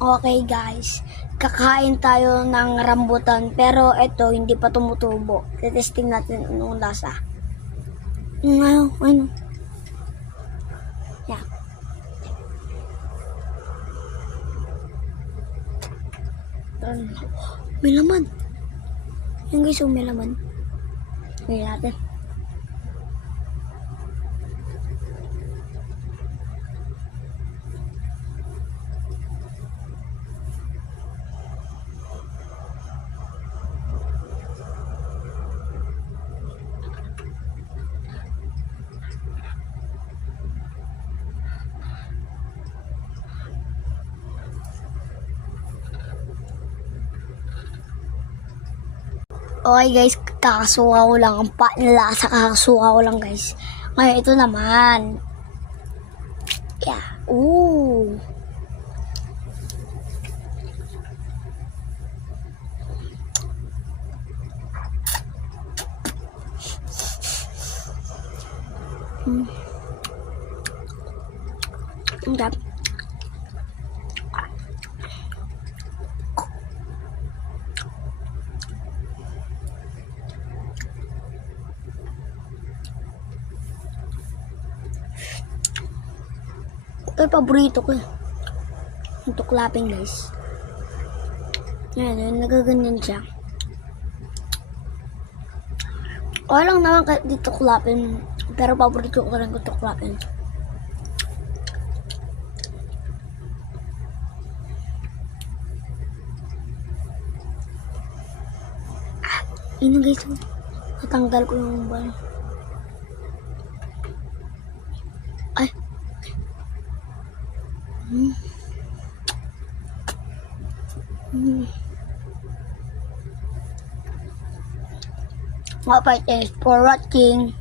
Okay guys, kakain tayo ng rambutan pero ito hindi pa tumutubo. Testing natin anong lasa. Ano? Yeah. May laman. Yan guys, may laman. Tingnan natin. Okay guys, kakasuka ko lang. Ang lasa kakasuka ko lang guys. Ngayon ito naman. Yeah. Ooh. Enggak. Ito yung paborito ko. Yung tuklapin guys. Yan, nagaganyan siya. Okay lang naman kahit di tuklapin. Pero paborito ko rin kung tuklapin. Ino guys, natanggal ko yung bal. Ay. Thanks for watching.